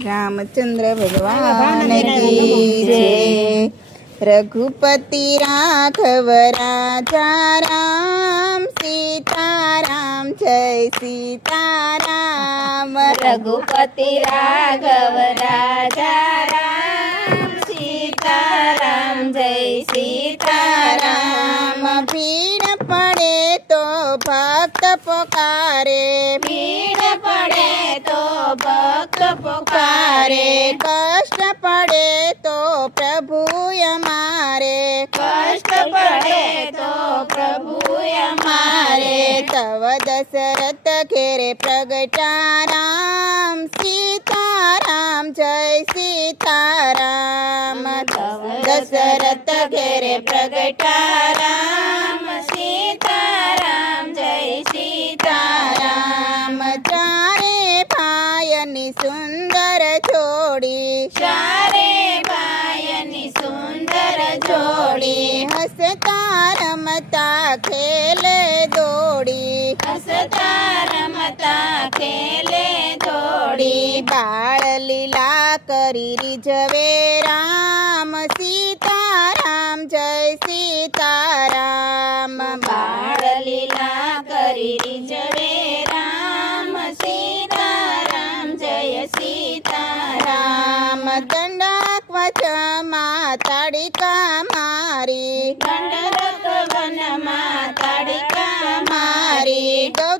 रामचंद्र भगवान की जय। रघुपति राघव राजा राम, सीताराम जय सीताराम। रघुपति राघव राजा राम, सीताराम जय सीताराम। भीड़ पड़े तो भक्त पुकारे, भीड़ पड़े तो भक्त पुकारे। कष्ट पड़े तो प्रभु हमारे, कष्ट पड़े तो प्रभु हमारे। तव दशरथ घेरे प्रगटा राम, सीताराम जय सीताराम। तव दशरथ घेरे प्रगटा राम, सीताराम जय सीताराम। चारे भायनी सुंदर जोड़ी, चारे भायनी सुंदर जोड़ी। हसता रमता खेले दौड़ी, हसता रमता खेले दौड़ी। बाळ लीला करी रिझवे राम, सीताराम जय सीताराम। बाळ लीला करी रिझवे राम, सीताराम जय सीताराम। दंडक वच माताडिका मारी, दंडक वन माताडिका मारी। गौतम